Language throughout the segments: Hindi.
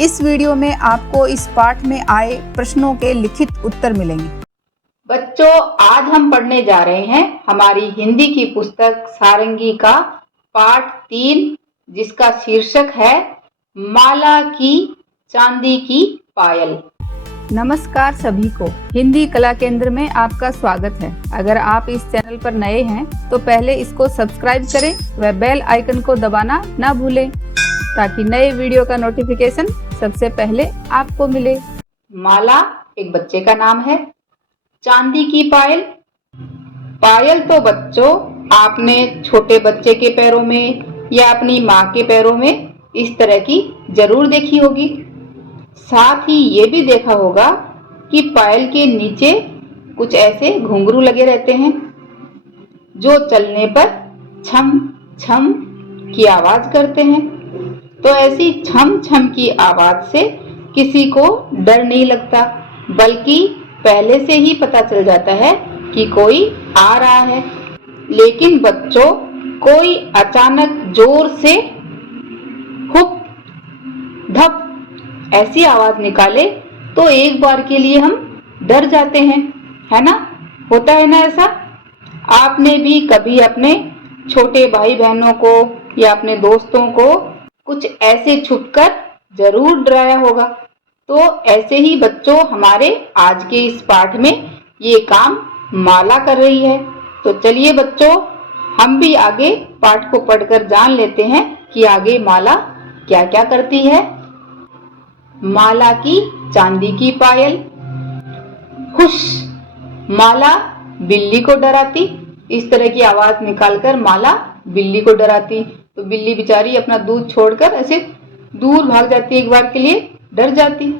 इस वीडियो में आपको इस पाठ में आए प्रश्नों के लिखित उत्तर मिलेंगे। बच्चों, आज हम पढ़ने जा रहे हैं हमारी हिंदी की पुस्तक सारंगी का पाठ 3, जिसका शीर्षक है माला की चांदी की पायल। नमस्कार सभी को, हिंदी कला केंद्र में आपका स्वागत है। अगर आप इस चैनल पर नए हैं तो पहले इसको सब्सक्राइब करें व बेल आइकन को दबाना ना भूलें ताकि नए वीडियो का नोटिफिकेशन सबसे पहले आपको मिले। माला एक बच्चे का नाम है। चांदी की पायल, पायल तो बच्चों आपने छोटे बच्चे के पैरों में या अपनी माँ के पैरों में इस तरह की जरूर देखी होगी। साथ ही ये भी देखा होगा कि पायल के नीचे कुछ ऐसे घुंघरू लगे रहते हैं जो चलने पर छम छम की आवाज करते हैं। तो ऐसी छम छम की आवाज से किसी को डर नहीं लगता, बल्कि पहले से ही पता चल जाता है कि कोई आ रहा है। लेकिन बच्चों, कोई अचानक जोर से हुप धप ऐसी आवाज निकाले तो एक बार के लिए हम डर जाते हैं, है ना? होता है ना ऐसा? आपने भी कभी अपने छोटे भाई बहनों को या अपने दोस्तों को कुछ ऐसे छुपकर जरूर डराया होगा। तो ऐसे ही बच्चों हमारे आज के इस पाठ में ये काम माला कर रही है। तो चलिए बच्चों, हम भी आगे पाठ को पढ़कर जान लेते हैं कि आगे माला क्या क्या करती है। माला की चांदी की पायल। हुश, माला बिल्ली को डराती। इस तरह की आवाज निकालकर माला बिल्ली को डराती। तो बिल्ली बेचारी अपना दूध छोड़कर ऐसे दूर भाग जाती, एक बार के लिए डर जाती।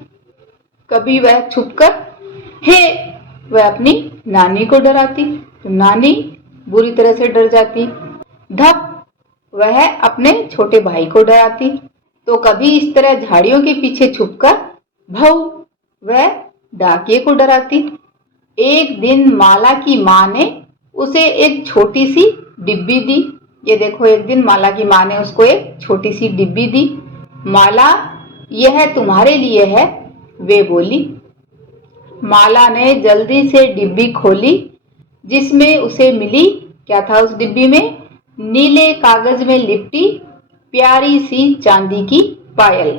कभी वह छुपकर हे वह अपनी नानी को डराती, तो नानी बुरी तरह से डर जाती। धप, वह अपने छोटे भाई को डराती। तो कभी इस तरह झाड़ियों के पीछे छुपकर भौ, वह डाकिये को डराती। एक दिन माला की माँ ने उसे एक छोटी सी डिब्बी दी। ये देखो, एक दिन माला की माँ ने उसको एक छोटी सी डिब्बी दी। माला, यह तुम्हारे लिए है, वे बोली। माला ने जल्दी से डिब्बी खोली, जिसमें उसे मिली क्या था उस डिब्बी में? नीले कागज में लिपटी प्यारी सी चांदी की पायल।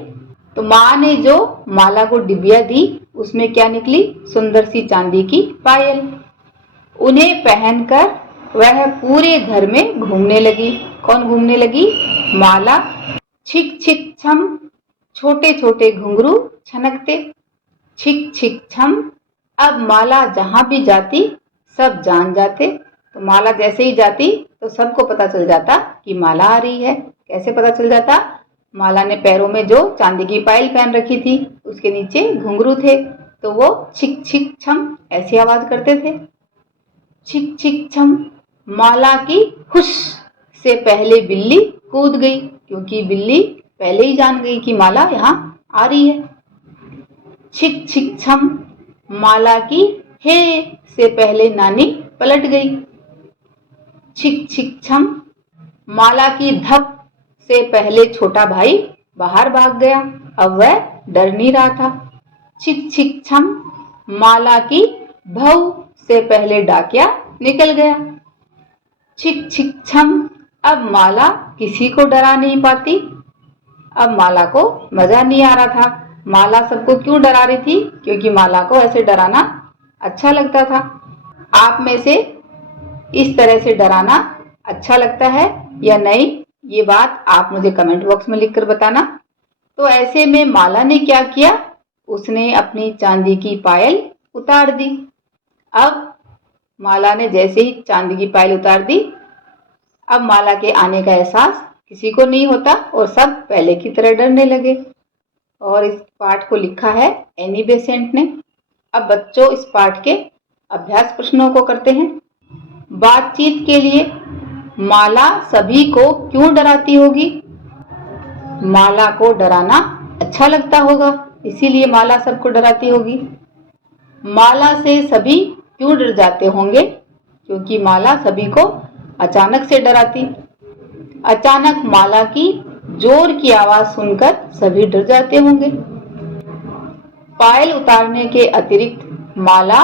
तो माँ ने जो माला को डिबिया दी उसमें क्या निकली? सुंदर सी चांदी की पायल। उन्हें पहनकर वह पूरे घर में घूमने लगी। कौन घूमने लगी? माला। छिक छिक छम, छोटे छोटे घुंघरू छनकते। छिक छिक छम। अब माला जहां भी जाती सब जान जाते। तो माला जैसे ही जाती तो सबको पता चल जाता कि माला आ रही है। कैसे पता चल जाता? माला ने पैरों में जो चांदी की पायल पहन रखी थी उसके नीचे घुंघरू थे, तो वो छिक छिक छम ऐसी आवाज करते थे। छिक छिक छम। माला की हुश से पहले बिल्ली कूद गई, क्योंकि बिल्ली पहले ही जान गई कि माला यहाँ आ रही है। छिक छिक छम। माला की हे से पहले नानी पलट गई। छिक छिक छम। माला की धप से पहले छोटा भाई बाहर भाग गया, अब वह डर नहीं रहा था। छिक छिक छम। माला की भौ से पहले डाकिया निकल गया। छिक छिक छम। अब माला किसी को डरा नहीं पाती। अब माला को मजा नहीं आ रहा था। माला सबको क्यों डरा रही थी? क्योंकि माला को ऐसे डराना अच्छा लगता था। आप में से इस तरह से डराना अच्छा लगता है या नहीं, ये बात आप मुझे कमेंट बॉक्स में लिखकर बताना। तो ऐसे में माला ने क्या किया? उसने अपनी चांदी की पायल उतार दी। अब माला ने जैसे ही चांदी की पायल उतार दी, अब माला के आने का एहसास किसी को नहीं होता और सब पहले की तरह डरने लगे। और इस पाठ को लिखा है एनी बेसेंट ने। अब बच्चों, इस पाठ के अभ्यास प्रश्नों को करते हैं। बातचीत के लिए माला सभी को क्यों डराती होगी? माला को डराना अच्छा लगता होगा, इसीलिए माला सबको डराती होगी। माला से सभी क्यों डर जाते होंगे? क्योंकि माला सभी को अचानक से डराती। अचानक माला की जोर की आवाज सुनकर सभी डर जाते होंगे। पायल उतारने के अतिरिक्त माला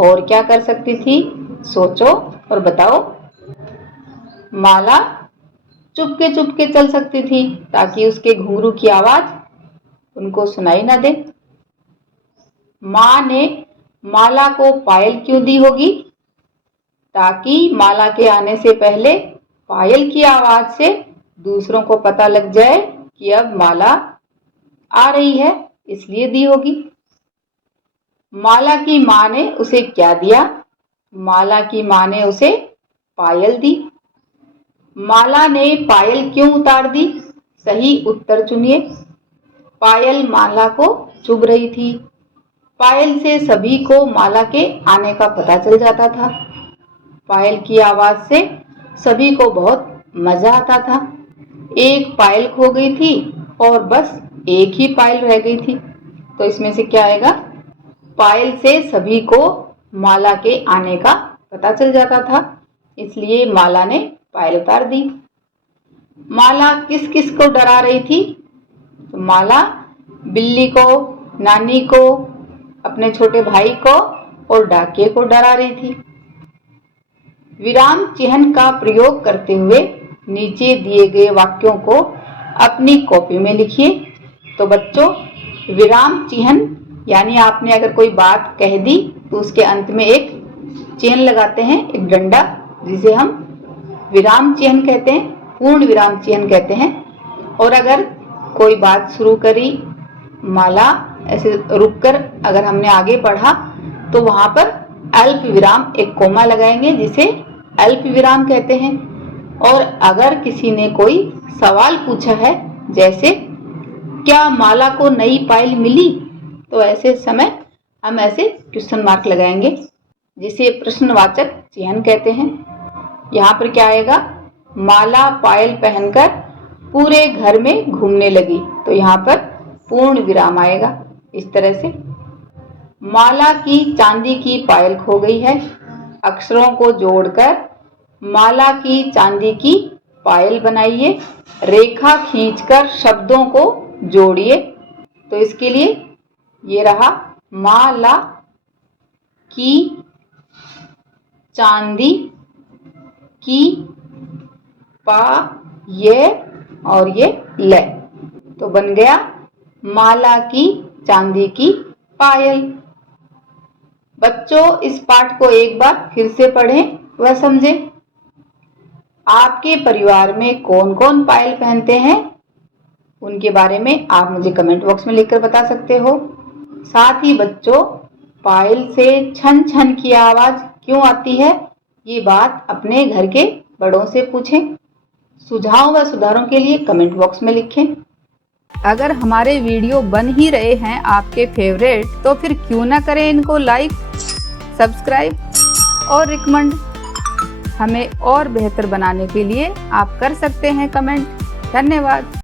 और क्या कर सकती थी? सोचो और बताओ। माला चुपके चल सकती थी ताकि उसके घुंघरू की आवाज उनको सुनाई ना दे। माँ ने माला को पायल क्यों दी होगी? ताकि माला के आने से पहले पायल की आवाज से दूसरों को पता लग जाए कि अब माला आ रही है, इसलिए दी होगी। माला की माँ ने उसे क्या दिया? माला की माँ ने उसे पायल दी। माला ने पायल क्यों उतार दी? सही उत्तर चुनिए। पायल माला को चुभ रही थी। पायल से सभी को माला के आने का पता चल जाता था। पायल की आवाज से सभी को बहुत मजा आता था। एक पायल खो गई थी और बस एक ही पायल रह गई थी, तो इसमें से क्या आएगा? पायल से सभी को माला के आने का पता चल जाता था, इसलिए माला ने पायल उतार दी। माला किस किस को डरा रही थी? तो माला बिल्ली को, नानी को, अपने छोटे भाई को और डाकिये को डरा रही थी। विराम चिन्ह का प्रयोग करते हुए नीचे दिए गए वाक्यों को अपनी कॉपी में लिखिए। तो बच्चों, विराम चिन्ह यानी आपने अगर कोई बात कह दी तो उसके अंत में एक चिन्ह लगाते हैं, एक डंडा, जिसे हम विराम चिन्ह कहते हैं, पूर्ण विराम चिन्ह कहते हैं। और अगर कोई बात शुरू करी, माला ऐसे रुककर अगर हमने आगे पढ़ा तो वहां पर अल्प विराम, एक कोमा लगाएंगे जिसे अल्प विराम कहते हैं। और अगर किसी ने कोई सवाल पूछा है, जैसे क्या माला को नई पायल मिली, तो ऐसे समय हम ऐसे क्वेश्चन मार्क लगाएंगे जिसे प्रश्नवाचक चिन्ह कहते हैं। यहाँ पर क्या आएगा? माला पायल पहनकर पूरे घर में घूमने लगी, तो यहाँ पर पूर्ण विराम आएगा। इस तरह से माला की चांदी की पायल खो गई है। अक्षरों को जोड़कर माला की चांदी की पायल बनाइए। रेखा खींचकर शब्दों को जोड़िए। तो इसके लिए ये रहा, माला की चांदी की पायल और ये ल, तो बन गया माला की चांदी की पायल। बच्चों, इस पाठ को एक बार फिर से पढ़ें व समझें। आपके परिवार में कौन कौन पायल पहनते हैं, उनके बारे में आप मुझे कमेंट बॉक्स में लिखकर बता सकते हो। साथ ही बच्चों, पायल से छन छन की आवाज क्यों आती है, ये बात अपने घर के बड़ों से पूछें। सुझाव व सुधारों के लिए कमेंट बॉक्स में लिखें। अगर हमारे वीडियो बन ही रहे हैं आपके फेवरेट, तो फिर क्यों ना करें इनको लाइक, सब्सक्राइब और रिकमेंड। हमें और बेहतर बनाने के लिए आप कर सकते हैं कमेंट। धन्यवाद।